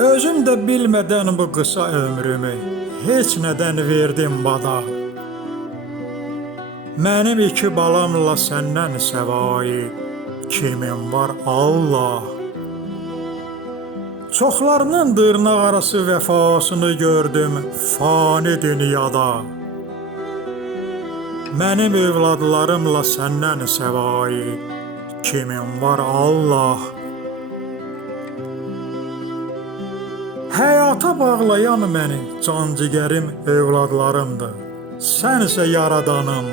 Özüm də bilmədən bu qısa ömrümü heç nədən verdim bada. Mənim iki balamla səndən səvayi kimin var Allah. Çoxlarının dırnaq arası vəfasını gördüm fani dünyada. Mənim övladlarımla səndən səvayi kimin var Allah. Həyata bağlayan məni cancigərim övladlarımdır. Sən isə yaradanım.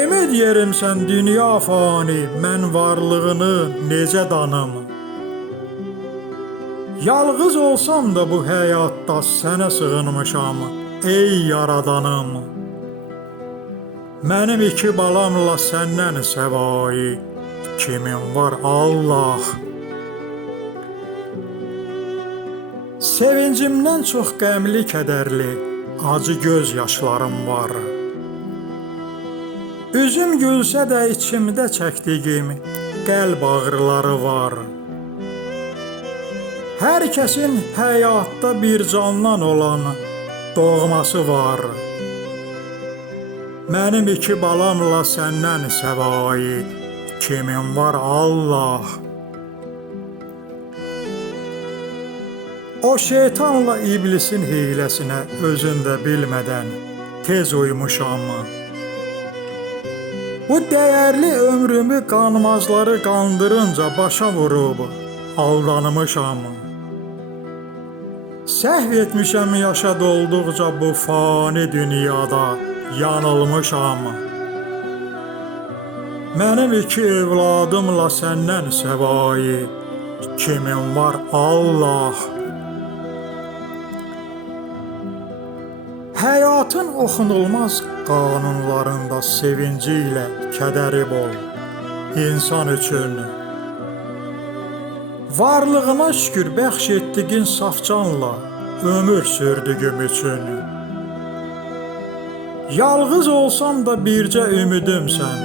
Ümid yerimsən dünya fani, mən varlığını necə danım. Yalğız olsam da bu həyatda sənə sığınmışam, ey yaradanım. Mənim iki balamla səndən səvayi kimin var Allah. Sevincimdən çox qəmli, kədərli, acı göz yaşlarım var. Üzüm gülsə də içimdə çəkdiyim qəlb ağrıları var. Hər kəsin həyatda bir candan olan doğması var. Mənim iki balamla səndən səvayi kimin var Allah. O şeytanla iblisin hiyləsinə özün də bilmədən tez uymuşam. Bu dəyərli ömrümü qanmazları qandırınca başa vurub aldanmışam. Səhv etmişəm yaşa dolduqca bu fani dünyada yanılmışam. Mənim iki övladımla səndən səvayi kimin var Allah. Həyatın oxunulmaz qanunlarında sevinci ilə kədəri bol insan üçün. Varlığına şükür bəxş etdiyin safcanla ömür sürdüyüm üçün. Yalğız olsam da bircə ümidimsən,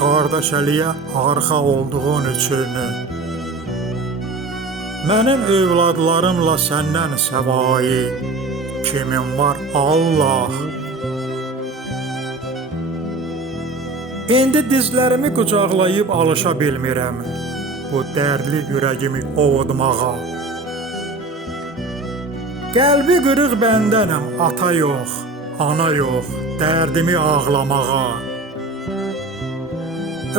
qardaşəliyə arxa olduğun üçün. Mənim övladlarımla səndən səvayi kimin var Allah. İndi dizlərimi qucaqlayıb alışa bilmirəm bu dərdli ürəyimi ovutmağa. Qəlbi qırıq bəndənəm, ata yox, ana yox, dərdimi ağlamağa.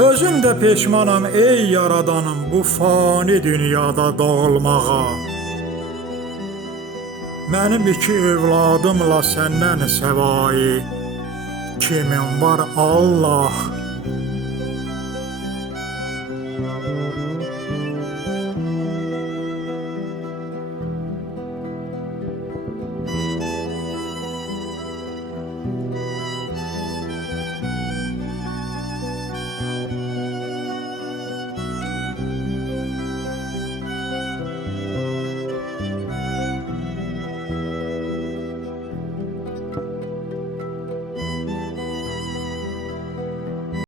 Özüm də peşmanam ey yaradanım bu fani dünyada doğulmağa. Mənim iki övladımla səndən səvayi kimin var Allah.